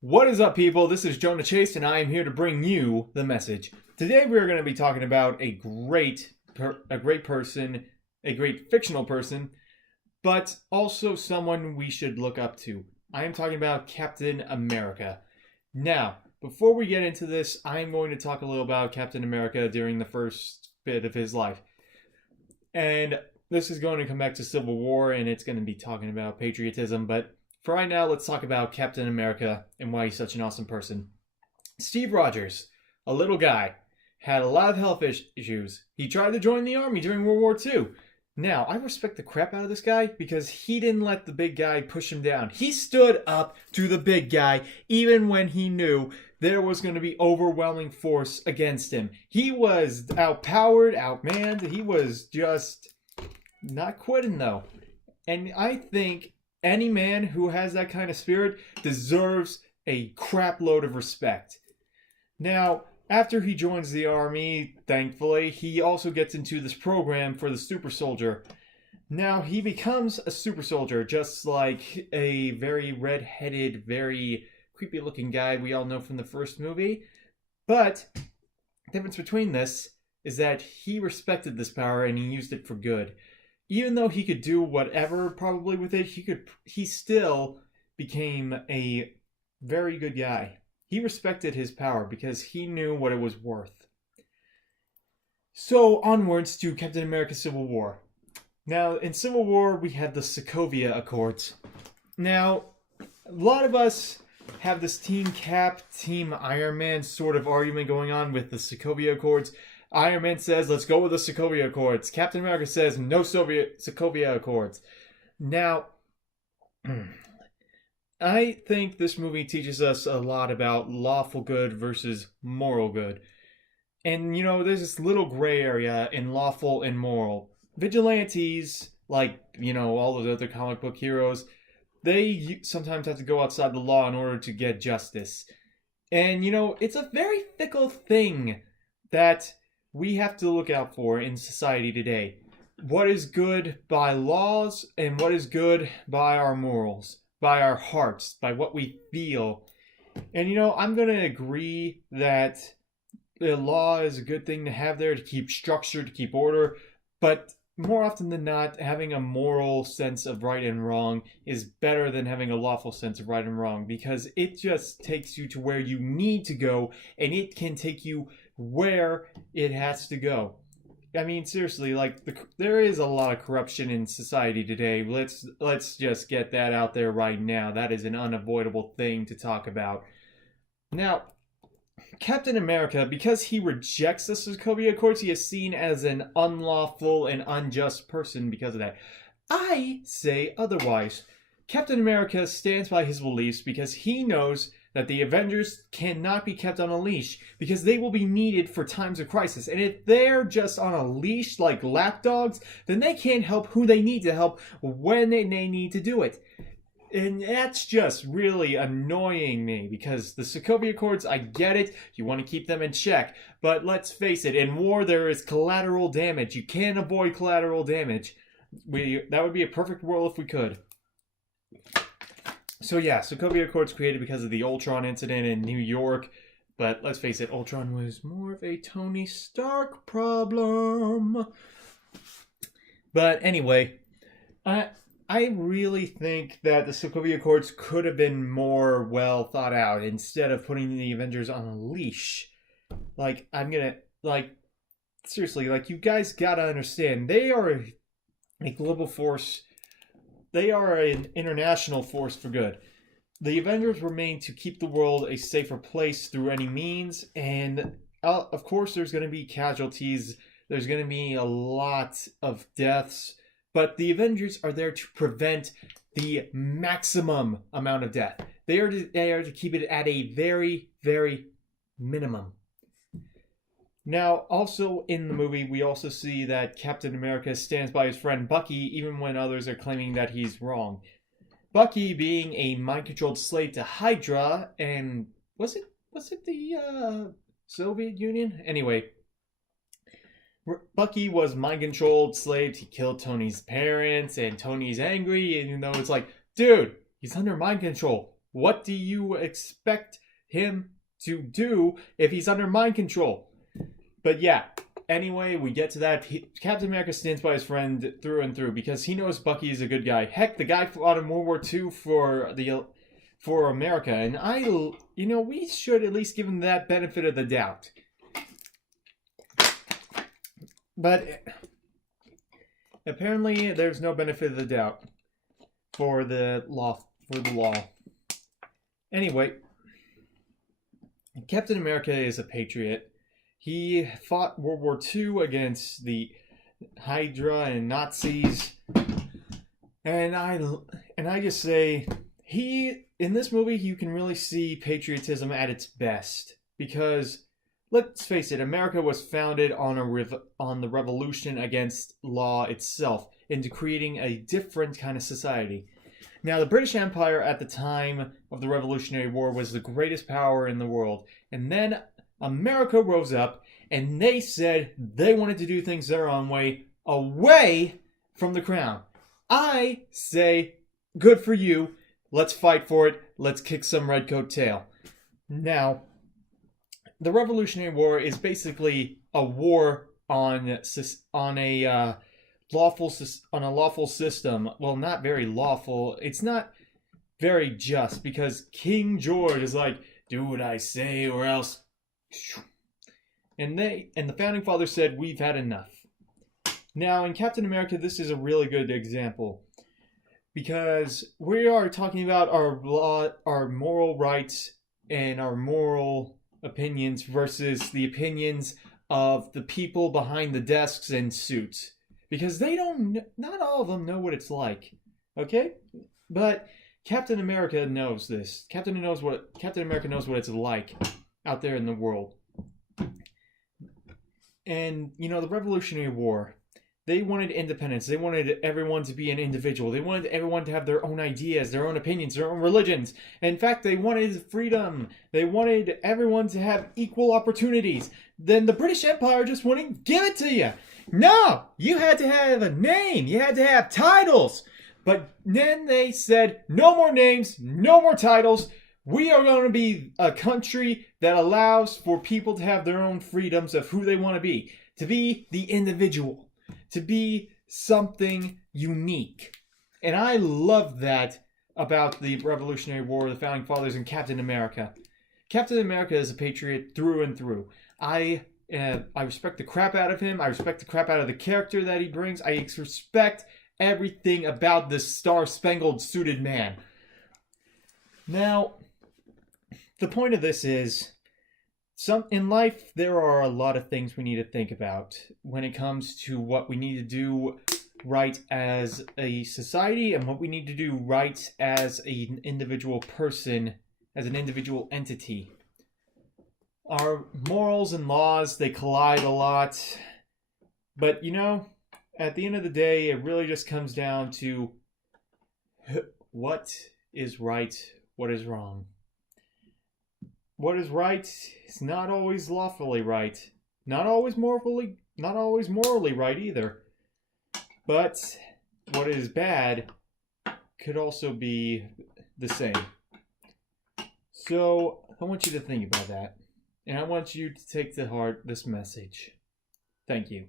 What is up, people? This is Jonah Chase, and I am here to bring you the message. Today, we are going to be talking about a great person, a great fictional person, but also someone we should look up to. I am talking about Captain America. Now, before we get into this, I am going to talk a little about Captain America during the first bit of his life. And this is going to come back to Civil War, and it's going to be talking about patriotism, but for right now, let's talk about Captain America and why he's such an awesome person. Steve Rogers, a little guy, had a lot of health issues. He tried to join the army during World War II. Now, I respect the crap out of this guy because he didn't let the big guy push him down. He stood up to the big guy even when he knew there was going to be overwhelming force against him. He was outpowered, outmanned. He was just not quitting, though. And I think any man who has that kind of spirit deserves a crap load of respect. Now, after he joins the army, thankfully, he also gets into this program for the super soldier. Now, he becomes a super soldier, just like a very red-headed, very creepy-looking guy we all know from the first movie. But the difference between this is that he respected this power and he used it for good. Even though he could do whatever probably with it, he still became a very good guy. He respected his power because he knew what it was worth. So onwards to Captain America Civil War. Now, in Civil War, we have the Sokovia Accords. Now, a lot of us have this Team Cap, Team Iron Man sort of argument going on with the Sokovia Accords. Iron Man says, let's go with the Sokovia Accords. Captain America says, no Sokovia Accords. Now, I think this movie teaches us a lot about lawful good versus moral good. And, there's this little gray area in lawful and moral. Vigilantes, like, all those other comic book heroes, they sometimes have to go outside the law in order to get justice. And, it's a very fickle thing that we have to look out for in society today. What is good by laws and what is good by our morals, by our hearts, by what we feel. And I'm going to agree that the law is a good thing to have there to keep structure, to keep order, but more often than not, having a moral sense of right and wrong is better than having a lawful sense of right and wrong, because it just takes you to where you need to go, and it can take you where it has to go. I mean, seriously, there is a lot of corruption in society today. Let's just get that out there right now. That is an unavoidable thing to talk about. Now, Captain America, because he rejects the Sokovia Accords, he is seen as an unlawful and unjust person because of that. I say otherwise. Captain America stands by his beliefs because he knows that the Avengers cannot be kept on a leash because they will be needed for times of crisis. And if they're just on a leash like lapdogs, then they can't help who they need to help when they need to do it. And that's just really annoying me because the Sokovia Accords, I get it. You want to keep them in check. But let's face it, in war there is collateral damage. You can't avoid collateral damage. That would be a perfect world if we could. So yeah, Sokovia Accords created because of the Ultron incident in New York. But let's face it, Ultron was more of a Tony Stark problem. But anyway, I really think that the Sokovia Accords could have been more well thought out instead of putting the Avengers on a leash. Seriously, you guys gotta understand, they are a global force. They are an international force for good. The Avengers were made to keep the world a safer place through any means, and of course there's going to be casualties, there's going to be a lot of deaths, but the Avengers are there to prevent the maximum amount of death. They are to keep it at a very, very minimum. Now, also in the movie, we also see that Captain America stands by his friend Bucky even when others are claiming that he's wrong. Bucky being a mind-controlled slave to Hydra, and was it the Soviet Union? Anyway, Bucky was mind-controlled slave. He killed Tony's parents, and Tony's angry, even though it's like, dude, he's under mind control. What do you expect him to do if he's under mind control? But yeah, anyway, we get to that. Captain America stands by his friend through and through because he knows Bucky is a good guy. Heck, the guy fought in World War II for America, and we should at least give him that benefit of the doubt. But apparently, there's no benefit of the doubt for the law. Anyway, Captain America is a patriot. He fought World War II against the Hydra and Nazis, and I just say in this movie you can really see patriotism at its best because let's face it, America was founded on the revolution against law itself into creating a different kind of society. Now, the British Empire at the time of the Revolutionary War was the greatest power in the world, and then America rose up and they said they wanted to do things their own way, away from the crown. I say, good for you. Let's fight for it. Let's kick some redcoat tail. Now, the Revolutionary War is basically a war on a lawful system. Well, not very lawful. It's not very just because King George is like, do what I say or else. And the founding fathers said, we've had enough. Now, in Captain America, this is a really good example because we are talking about our moral rights and our moral opinions versus the opinions of the people behind the desks and suits. Because not all of them know what it's like. Okay? But Captain America knows this. Captain America knows what it's like out there in the world. And, the Revolutionary War, they wanted independence. They wanted everyone to be an individual. They wanted everyone to have their own ideas, their own opinions, their own religions. In fact, they wanted freedom. They wanted everyone to have equal opportunities. Then the British Empire just wouldn't give it to you. No! You had to have a name. You had to have titles. But then they said, no more names, no more titles. We are going to be a country that allows for people to have their own freedoms of who they want to be the individual, to be something unique. And I love that about the Revolutionary War, the Founding Fathers, and Captain America. Captain America is a patriot through and through. I respect the crap out of him. I respect the crap out of the character that he brings. I respect everything about this star-spangled suited man. Now, the point of this is, in life, there are a lot of things we need to think about when it comes to what we need to do right as a society and what we need to do right as an individual person, as an individual entity. Our morals and laws, they collide a lot. But, at the end of the day, it really just comes down to what is right, what is wrong. What is right is not always lawfully right. Not always morally right either. But what is bad could also be the same. So I want you to think about that. And I want you to take to heart this message. Thank you.